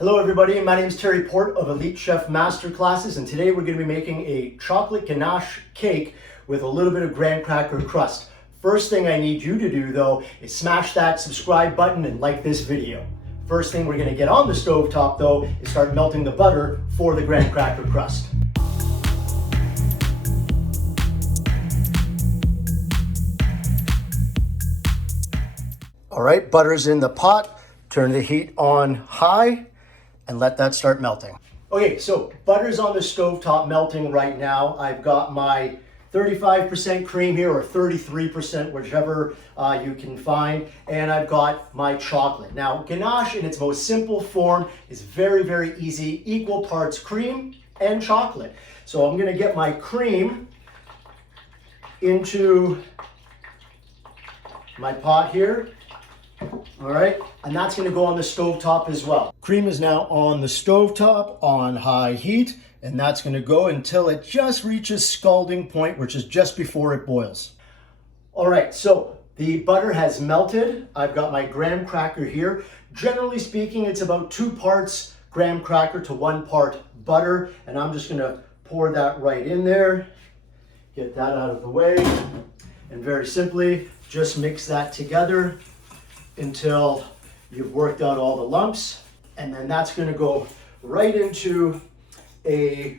Hello everybody, my name is Terry Port of Elite Chef Masterclasses, and today we're going to be making a chocolate ganache cake with a little bit of graham cracker crust. First thing I need you to do though is smash that subscribe button and like this video. First thing we're going to get on the stove top though is start melting the butter for the graham cracker crust. Alright, butter's in the pot, turn the heat on high and let that start melting. Okay, so butter's on the stove top melting right now. I've got my 35% cream here, or 33%, whichever you can find, and I've got my chocolate. Now, ganache in its most simple form is very, very easy, equal parts cream and chocolate. So I'm gonna get my cream into my pot here. All right, and that's going to go on the stove top as well. Cream is now on the stove top on high heat, and that's going to go until it just reaches scalding point, which is just before it boils. All right, so the butter has melted. I've got my graham cracker here. Generally speaking, it's about 2 parts graham cracker to 1 part butter, and I'm just going to pour that right in there, get that out of the way, and very simply just mix that together until you've worked out all the lumps, and then that's going to go right into a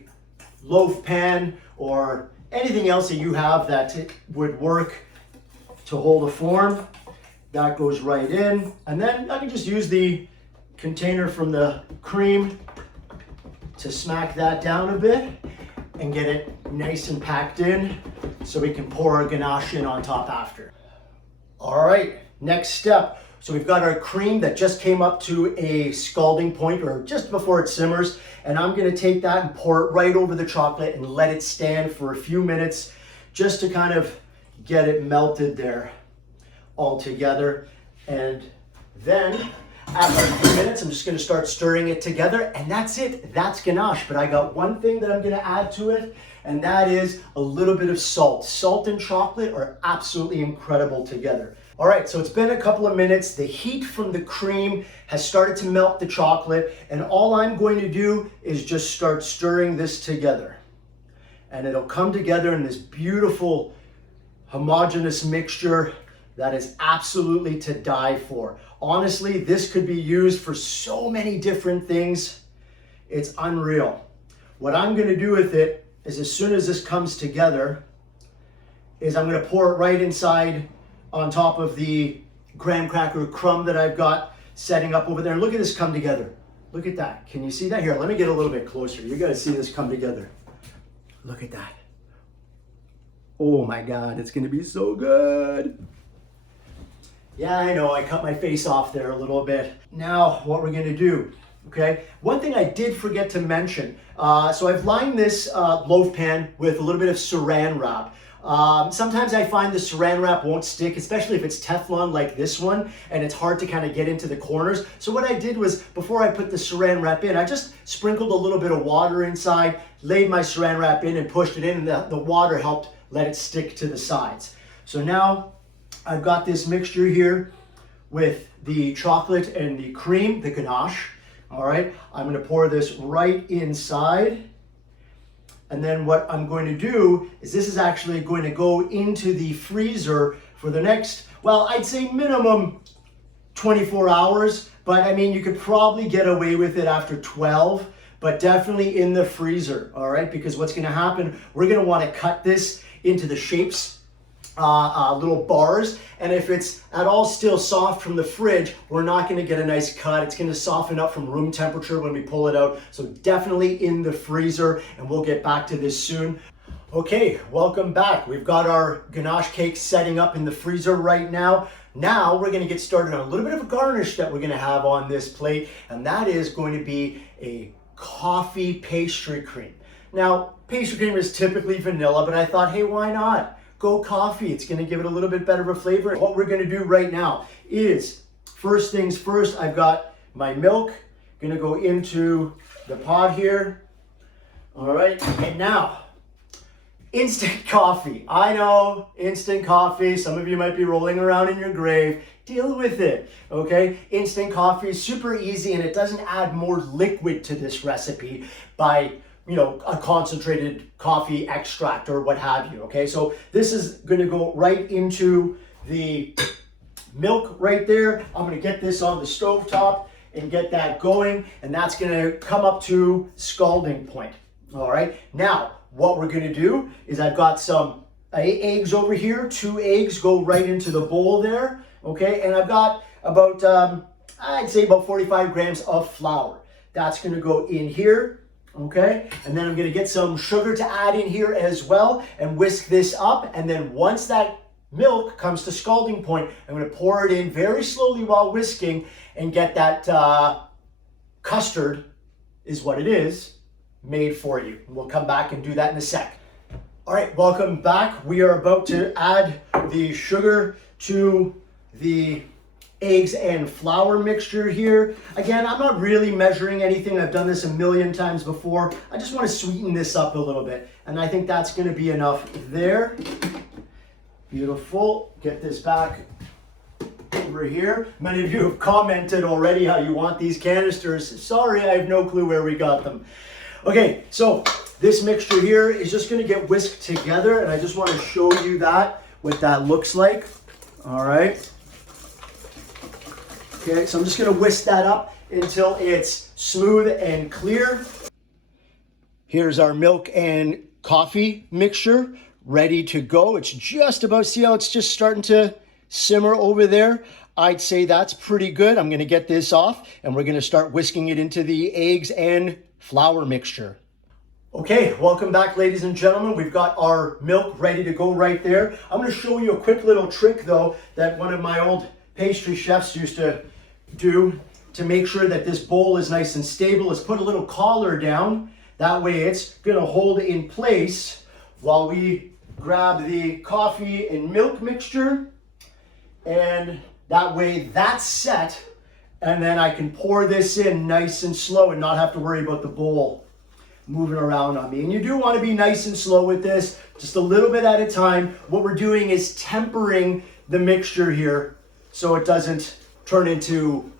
loaf pan or anything else that you have that would work to hold a form. That goes right in, and then I can just use the container from the cream to smack that down a bit and get it nice and packed in so we can pour our ganache in on top after. All right, next step. So we've got our cream that just came up to a scalding point, or just before it simmers, and I'm going to take that and pour it right over the chocolate and let it stand for a few minutes just to kind of get it melted there all together. And then after a few minutes, I'm just going to start stirring it together, and that's it. That's ganache. But I got one thing that I'm going to add to it, and that is a little bit of salt. Salt and chocolate are absolutely incredible together. All right, so it's been a couple of minutes. The heat from the cream has started to melt the chocolate, and all I'm going to do is just start stirring this together. And it'll come together in this beautiful homogeneous mixture that is absolutely to die for. Honestly, this could be used for so many different things. It's unreal. What I'm going to do with it is, as soon as this comes together, is I'm going to pour it right inside on top of the graham cracker crumb that I've got setting up over there. And look at this come together. Look at that. Can you see that? Here, let me get a little bit closer. You got to see this come together. Look at that. Oh my God, it's going to be so good. Yeah, I know, I cut my face off there a little bit. Now, what we're going to do, okay? One thing I did forget to mention. So I've lined this loaf pan with a little bit of saran wrap. Sometimes I find the saran wrap won't stick, especially if it's Teflon like this one, and it's hard to kind of get into the corners. So what I did was, before I put the saran wrap in, I just sprinkled a little bit of water inside, laid my saran wrap in and pushed it in, and the water helped let it stick to the sides. So now I've got this mixture here with the chocolate and the cream, the ganache. All right, I'm going to pour this right inside. And then what I'm going to do is, this is actually going to go into the freezer for the next, well, I'd say minimum 24 hours. But I mean, you could probably get away with it after 12, but definitely in the freezer, all right? Because what's going to happen, we're going to want to cut this into the shapes, little bars, and if it's at all still soft from the fridge, we're not going to get a nice cut. It's going to soften up from room temperature when we pull it out. So definitely in the freezer, and we'll get back to this soon. Okay, welcome back. We've got our ganache cake setting up in the freezer right now. Now we're going to get started on a little bit of a garnish that we're going to have on this plate, and that is going to be a coffee pastry cream. Now, pastry cream is typically vanilla, but I thought, hey, why not? Go coffee. It's going to give it a little bit better of a flavor. What we're going to do right now is, first things first, I've got my milk going to go into the pot here. All right, and now Instant coffee. I know, instant coffee. Some of you might be rolling around in your grave. Deal with it, okay? Instant coffee is super easy and it doesn't add more liquid to this recipe by, a concentrated coffee extract or what have you, okay? So this is gonna go right into the milk right there. I'm gonna get this on the stovetop and get that going, and that's gonna come up to scalding point, all right? Now, what we're gonna do is I've got some eggs over here. 2 eggs go right into the bowl there, okay? And I've got about, I'd say about 45 grams of flour. That's gonna go in here, okay? And then I'm gonna get some sugar to add in here as well and whisk this up. And then once that milk comes to scalding point, I'm gonna pour it in very slowly while whisking and get that custard, is what it is, made for you. And we'll come back and do that in a sec. All right, welcome back. We are about to add the sugar to the eggs and flour mixture here. Again, I'm not really measuring anything. I've done this a million times before. I just want to sweeten this up a little bit. And I think that's going to be enough there. Beautiful. Get this back over here. Many of you have commented already how you want these canisters. Sorry, I have no clue where we got them. Okay, so this mixture here is just going to get whisked together, and I just want to show you what that looks like. All right. Okay, so I'm just going to whisk that up until it's smooth and clear. Here's our milk and coffee mixture ready to go. It's just about, see how it's just starting to simmer over there? I'd say that's pretty good. I'm going to get this off, and we're going to start whisking it into the eggs and flour mixture. Okay, welcome back, ladies and gentlemen. We've got our milk ready to go right there. I'm going to show you a quick little trick, though, that one of my old pastry chefs used to do to make sure that this bowl is nice and stable. Is put a little collar down. That way it's going to hold in place while we grab the coffee and milk mixture. And that way that's set. And then I can pour this in nice and slow and not have to worry about the bowl moving around on me. And you do want to be nice and slow with this, just a little bit at a time. What we're doing is tempering the mixture here so it doesn't turn into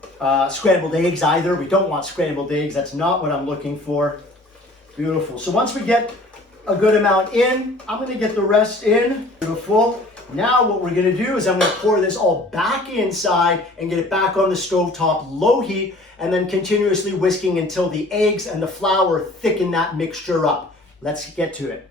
scrambled eggs either. We don't want scrambled eggs. That's not what I'm looking for. Beautiful. So once we get a good amount in, I'm going to get the rest in. Beautiful. Now what we're going to do is I'm going to pour this all back inside and get it back on the stovetop low heat, and then continuously whisking until the eggs and the flour thicken that mixture up. Let's get to it.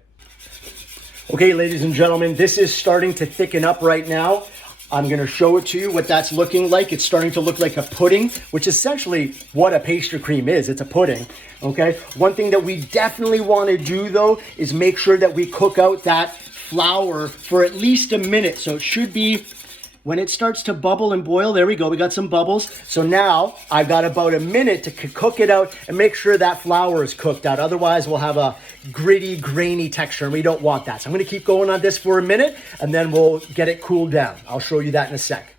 Okay, ladies and gentlemen, this is starting to thicken up right now. I'm going to show it to you what that's looking like. It's starting to look like a pudding, which is essentially what a pastry cream is. It's a pudding, okay? One thing that we definitely want to do, though, is make sure that we cook out that flour for at least a minute. So it should be, when it starts to bubble and boil, there we go, we got some bubbles. So now I've got about a minute to cook it out and make sure that flour is cooked out. Otherwise we'll have a gritty, grainy texture, and we don't want that. So I'm gonna keep going on this for a minute, and then we'll get it cooled down. I'll show you that in a sec.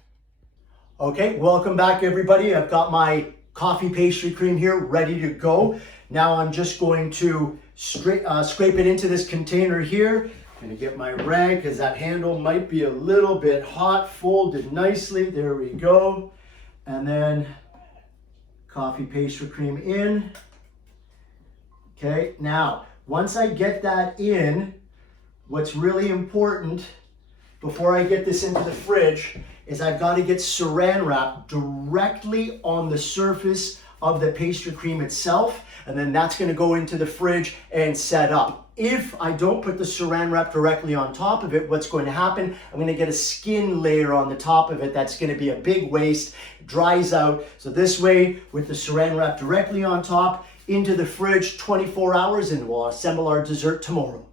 Okay, welcome back, everybody. I've got my coffee pastry cream here ready to go. Now I'm just going to scrape it into this container here. I'm gonna get my rag because that handle might be a little bit hot, folded nicely. There we go. And then coffee pastry cream in. Okay, now, once I get that in, what's really important before I get this into the fridge is I've got to get saran wrap directly on the surface of the pastry cream itself, and then that's going to go into the fridge and set up. If I don't put the saran wrap directly on top of it, what's going to happen, I'm going to get a skin layer on the top of it that's going to be a big waste, dries out. So this way, with the saran wrap directly on top, into the fridge 24 hours, and we'll assemble our dessert tomorrow.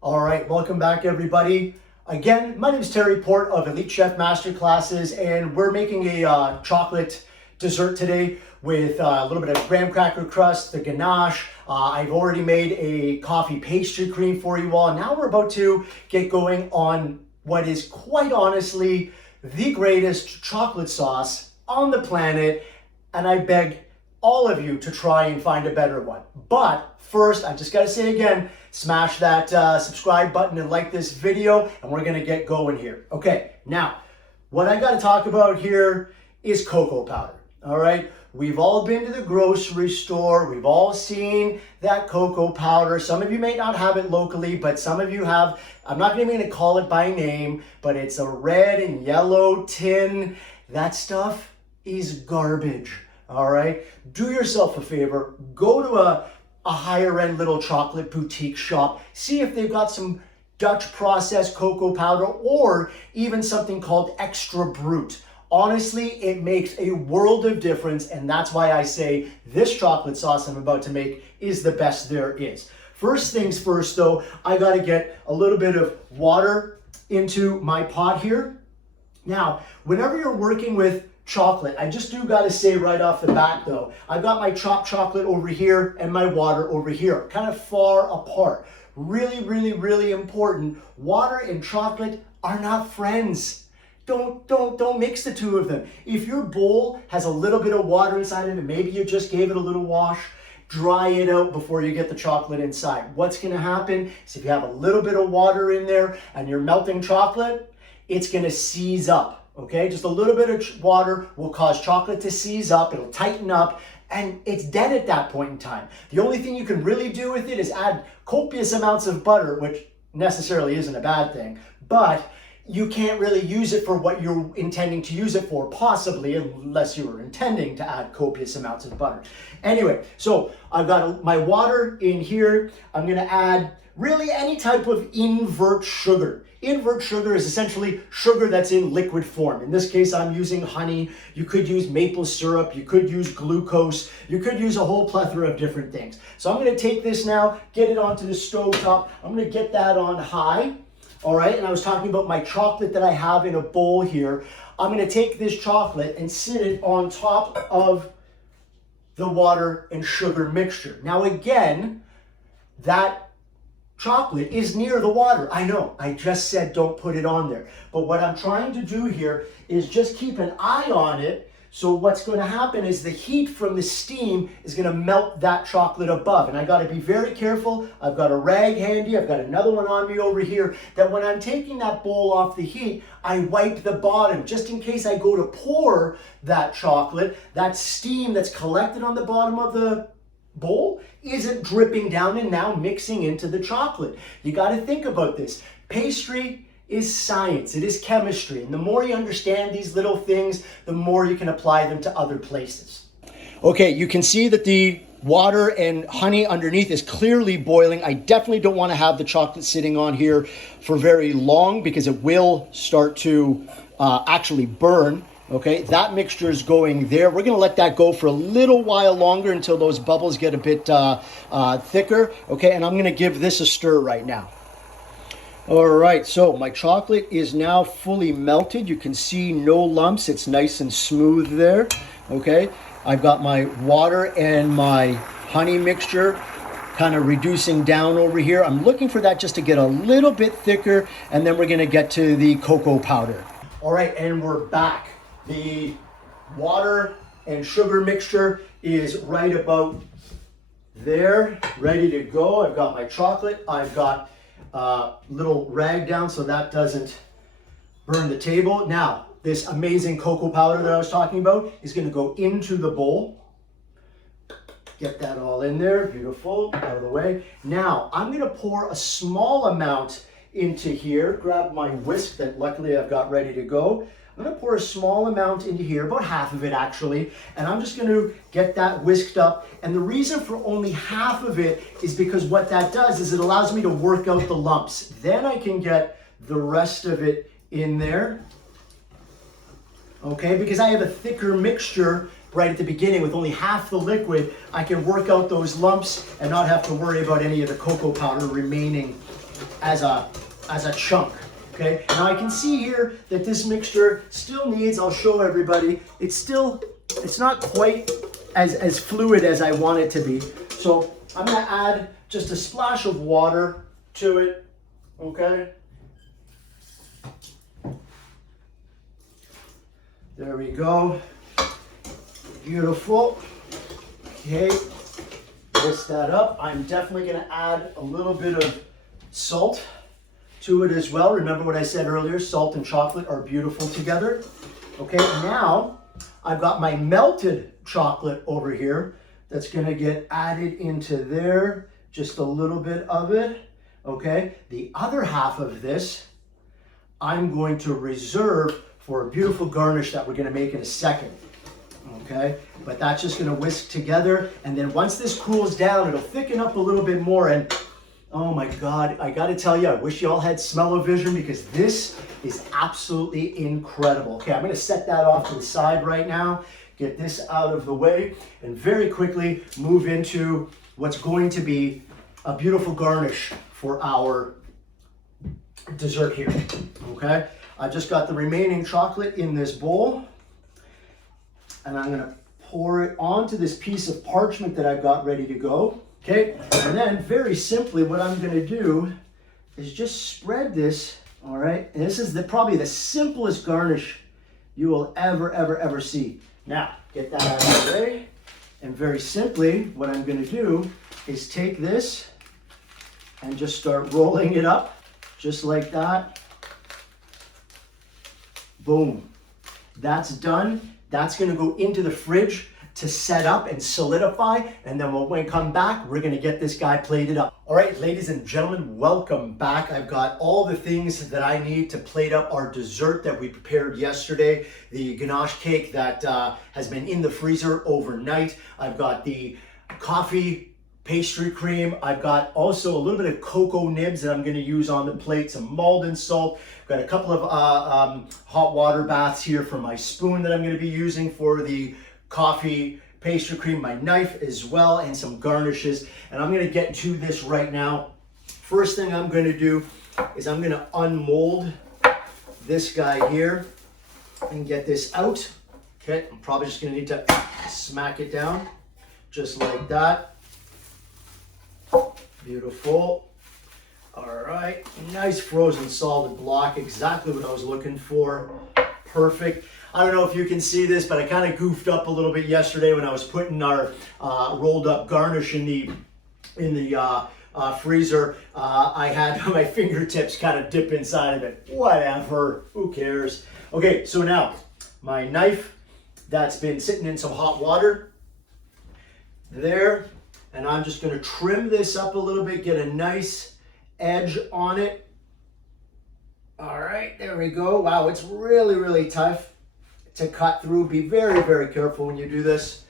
All right, welcome back, everybody. Again, my name is Terry Port of Elite Chef Masterclasses, and we're making a chocolate dessert today with a little bit of graham cracker crust, the ganache. I've already made a coffee pastry cream for you all. Now we're about to get going on what is quite honestly the greatest chocolate sauce on the planet. And I beg all of you to try and find a better one. But first, I just got to say again, smash that subscribe button and like this video, and we're going to get going here. Okay, now, what I got to talk about here is cocoa powder, all right? We've all been to the grocery store. We've all seen that cocoa powder. Some of you may not have it locally, but some of you have. I'm not even going to call it by name, but it's a red and yellow tin. That stuff is garbage, all right? Do yourself a favor. Go to a higher end little chocolate boutique shop. See if they've got some Dutch processed cocoa powder or even something called extra brut. Honestly, it makes a world of difference, and that's why I say this chocolate sauce I'm about to make is the best there is. First things first though, I gotta get a little bit of water into my pot here. Now, whenever you're working with chocolate, I just do gotta say right off the bat though, I've got my chopped chocolate over here and my water over here, kind of far apart. Really, really, really important. Water and chocolate are not friends. Don't mix the two of them. If your bowl has a little bit of water inside of it, maybe you just gave it a little wash, dry it out before you get the chocolate inside. What's gonna happen is if you have a little bit of water in there and you're melting chocolate, it's gonna seize up, okay? Just a little bit of water will cause chocolate to seize up, it'll tighten up, and it's dead at that point in time. The only thing you can really do with it is add copious amounts of butter, which necessarily isn't a bad thing, but you can't really use it for what you're intending to use it for, possibly, unless you were intending to add copious amounts of butter. Anyway, so I've got my water in here. I'm gonna add really any type of invert sugar. Invert sugar is essentially sugar that's in liquid form. In this case, I'm using honey. You could use maple syrup. You could use glucose. You could use a whole plethora of different things. So I'm gonna take this now, get it onto the stove top. I'm gonna get that on high. All right, and I was talking about my chocolate that I have in a bowl here. I'm gonna take this chocolate and sit it on top of the water and sugar mixture. Now again, that chocolate is near the water. I know, I just said don't put it on there. But what I'm trying to do here is just keep an eye on it. So what's going to happen is the heat from the steam is going to melt that chocolate above. And I got to be very careful. I've got a rag handy. I've got another one on me over here, that when I'm taking that bowl off the heat, I wipe the bottom just in case I go to pour that chocolate. That steam that's collected on the bottom of the bowl isn't dripping down and now mixing into the chocolate. You got to think about this. Pastry is science, it is chemistry, and the more you understand these little things, the more you can apply them to other places. Okay, you can see that the water and honey underneath is clearly boiling. I definitely don't want to have the chocolate sitting on here for very long because it will start to actually burn. Okay, that mixture is going there. We're going to let that go for a little while longer until those bubbles get a bit thicker. Okay, and I'm going to give this a stir right now. All right, so my chocolate is now fully melted. You can see no lumps. It's nice and smooth there. Okay, I've got my water and my honey mixture kind of reducing down over here. I'm looking for that just to get a little bit thicker, and then we're going to get to the cocoa powder. All right, and we're back. The water and sugar mixture is right about there, ready to go. I've got my chocolate. I've got little rag down so that doesn't burn the table. Now, this amazing cocoa powder that I was talking about is going to go into the bowl. Get that all in there, beautiful, out of the way. Now, I'm going to pour a small amount into here. Grab my whisk that luckily I've got ready to go. I'm going to pour a small amount into here, about half of it actually, and I'm just going to get that whisked up. And the reason for only half of it is because what that does is it allows me to work out the lumps. Then I can get the rest of it in there, okay? Because I have a thicker mixture right at the beginning with only half the liquid, I can work out those lumps and not have to worry about any of the cocoa powder remaining as a chunk. Okay, now I can see here that this mixture still needs, I'll show everybody, it's not quite as fluid as I want it to be. So I'm gonna add just a splash of water to it, okay? There we go, beautiful. Okay, whisk that up. I'm definitely gonna add a little bit of salt to it as well. Remember what I said earlier, salt and chocolate are beautiful together. Okay, now I've got my melted chocolate over here that's gonna get added into there, just a little bit of it, okay? The other half of this, I'm going to reserve for a beautiful garnish that we're gonna make in a second, okay? But that's just gonna whisk together, and then once this cools down, it'll thicken up a little bit more, and oh my God, I gotta tell you, I wish you all had smell-o-vision because this is absolutely incredible. Okay, I'm gonna set that off to the side right now, get this out of the way, and very quickly move into what's going to be a beautiful garnish for our dessert here, okay? I just got the remaining chocolate in this bowl, and I'm gonna pour it onto this piece of parchment that I've got ready to go. Okay, and then very simply what I'm gonna do is just spread this, all right? And this is probably the simplest garnish you will ever see. Now, get that out of the way. And very simply, what I'm gonna do is take this and just start rolling it up, just like that. Boom, that's done. That's gonna go into the fridge to set up and solidify, and then when we come back, we're gonna get this guy plated up. All right, ladies and gentlemen, welcome back. I've got all the things that I need to plate up our dessert that we prepared yesterday, the ganache cake that has been in the freezer overnight. I've got the coffee pastry cream. I've got also a little bit of cocoa nibs that I'm gonna use on the plate, some Malden salt. I've got a couple of hot water baths here for my spoon that I'm gonna be using for the coffee pastry cream, my knife as well, and some garnishes. And I'm gonna get to this right now. First thing I'm gonna do is I'm gonna unmold this guy here and get this out. Okay, I'm probably just gonna need to smack it down, just like that. Beautiful. All right, nice frozen solid block, exactly what I was looking for. Perfect. I don't know if you can see this, but I kind of goofed up a little bit yesterday when I was putting our rolled up garnish in the freezer. I had my fingertips kind of dip inside of it. Whatever, who cares? Okay, so now my knife that's been sitting in some hot water there, and I'm just going to trim this up a little bit, get a nice edge on it. All right, there we go. Wow, it's really tough to cut through. Be very careful when you do this.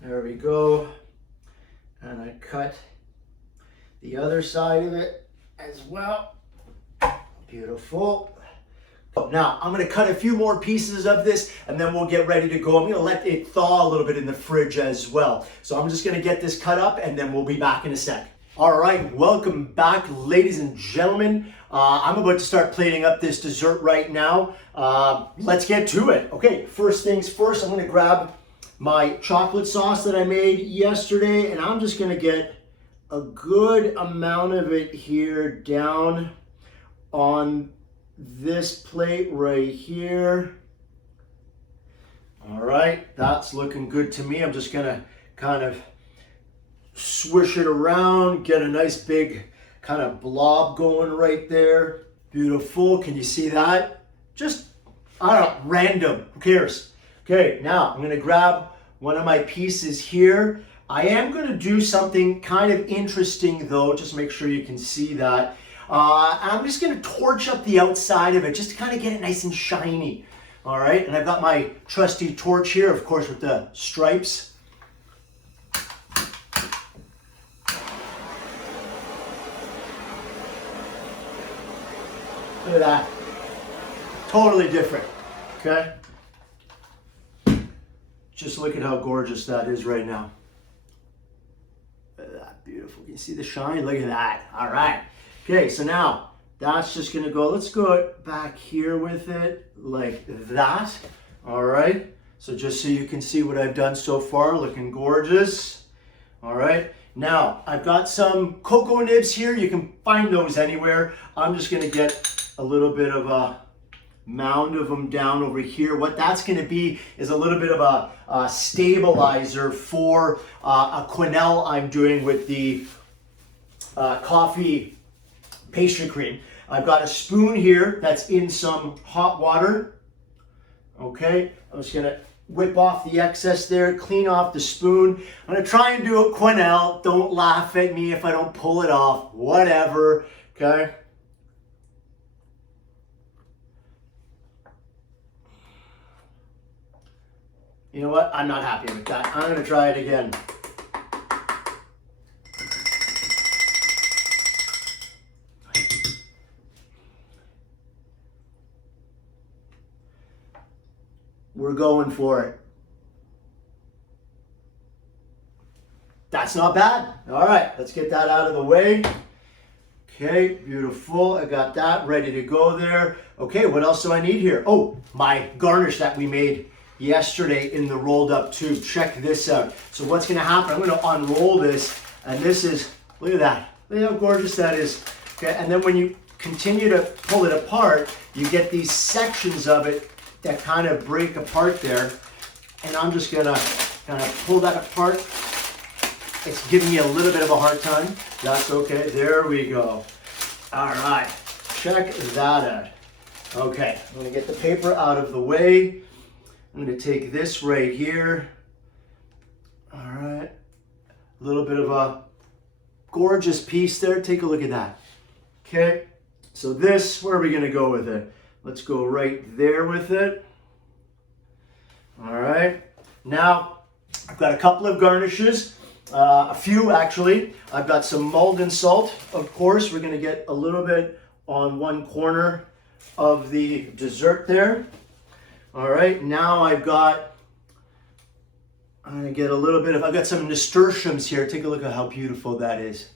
There we go. And I cut the other side of it as well. Beautiful. Now, I'm gonna cut a few more pieces of this and then we'll get ready to go. I'm gonna let it thaw a little bit in the fridge as well. So I'm just gonna get this cut up and then we'll be back in a sec. All right, welcome back, ladies and gentlemen. I'm about to start plating up this dessert right now. Let's get to it. Okay, first things first, I'm gonna grab my chocolate sauce that I made yesterday, and I'm just gonna get a good amount of it here down on this plate right here. All right, that's looking good to me. I'm just gonna kind of swish it around, get a nice big kind of blob going right there. Beautiful, can you see that? Just, I don't know, random, who cares? Okay, now I'm gonna grab one of my pieces here. I am gonna do something kind of interesting though, just make sure you can see that. I'm just gonna torch up the outside of it just to kind of get it nice and shiny. All right, and I've got my trusty torch here, of course, with the stripes. Look at that. Totally different, okay? Just look at how gorgeous that is right now. Look at that, beautiful. Can you see the shine? Look at that. All right. Okay, so now that's just gonna go, let's go back here with it like that. All right. So just so you can see what I've done so far, looking gorgeous. All right. Now, I've got some cocoa nibs here. You can find those anywhere. I'm just gonna get a little bit of mound of them down over here. What that's going to be is a little bit of a stabilizer for a quenelle I'm doing with the coffee pastry cream. I've got a spoon here that's in some hot water. Okay, I'm just going to whip off the excess there, clean off the spoon. I'm going to try and do a quenelle. Don't laugh at me if I don't pull it off. Whatever, okay? You know what? I'm not happy with that. I'm going to try it again. We're going for it. That's not bad. All right, let's get that out of the way. Okay, beautiful. I got that ready to go there. Okay, what else do I need here? Oh, my garnish that we made yesterday in the rolled up tube. Check this out. So what's going to happen, I'm going to unroll this, and this is, look at that. Look at how gorgeous that is. Okay, and then when you continue to pull it apart, you get these sections of it that kind of break apart there. And I'm just going to kind of pull that apart. It's giving me a little bit of a hard time. That's okay. There we go. All right, check that out. Okay, I'm going to get the paper out of the way. I'm going to take this right here. All right. A little bit of a gorgeous piece there. Take a look at that. Okay. So this, where are we going to go with it? Let's go right there with it. All right. Now, I've got a couple of garnishes. A few, actually. I've got some Maldon salt, of course. We're going to get a little bit on one corner of the dessert there. All right, now I'm going to get a little bit of, I've got some nasturtiums here. Take a look at how beautiful that is.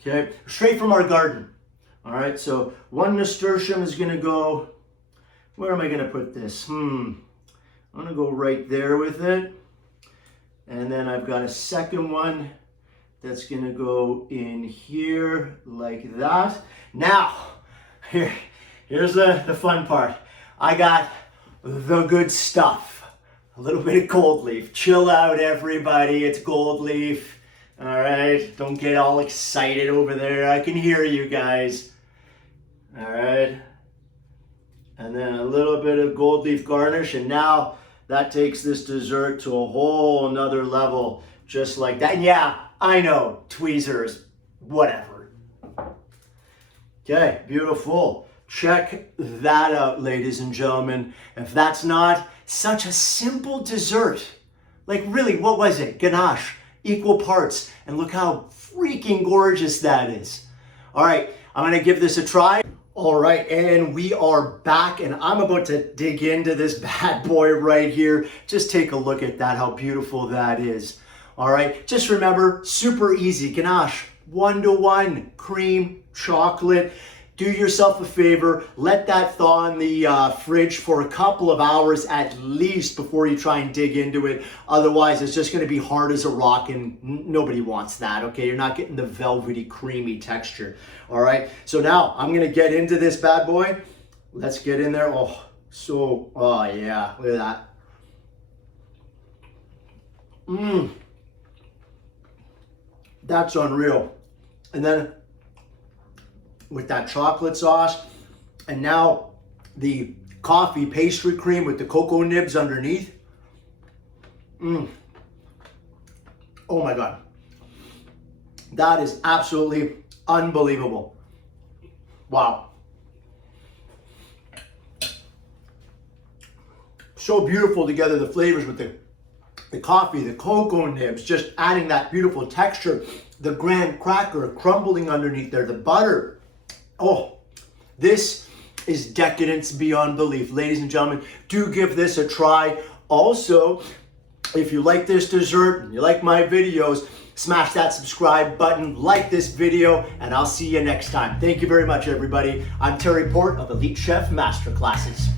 Okay, straight from our garden. All right, so one nasturtium is going to go, where am I going to put this? I'm going to go right there with it. And then I've got a second one that's going to go in here like that. Now, here's the fun part. I got the good stuff. A little bit of gold leaf. Chill out, everybody. It's gold leaf. All right. Don't get all excited over there. I can hear you guys. All right. And then a little bit of gold leaf garnish. And now that takes this dessert to a whole nother level. Just like that. And yeah, I know. Tweezers. Whatever. Okay. Beautiful. Check that out, ladies and gentlemen. If that's not such a simple dessert, like really, what was it? Ganache, equal parts. And look how freaking gorgeous that is. All right, I'm gonna give this a try. All right, and we are back, and I'm about to dig into this bad boy right here. Just take a look at that, how beautiful that is. All right, just remember, super easy. Ganache, 1-to-1, cream, chocolate. Do yourself a favor, let that thaw in the fridge for a couple of hours at least before you try and dig into it. Otherwise, it's just gonna be hard as a rock, and nobody wants that, okay? You're not getting the velvety, creamy texture, all right? So now, I'm gonna get into this bad boy. Let's get in there. Oh yeah, look at that. That's unreal. And then, with that chocolate sauce, and now the coffee pastry cream with the cocoa nibs underneath. Oh my God. That is absolutely unbelievable. Wow. So beautiful together, the flavors with the coffee, the cocoa nibs, just adding that beautiful texture, the graham cracker crumbling underneath there, the butter. Oh, this is decadence beyond belief. Ladies and gentlemen, do give this a try. Also, if you like this dessert and you like my videos, smash that subscribe button, like this video, and I'll see you next time. Thank you very much, everybody. I'm Terry Port of Elite Chef Masterclasses.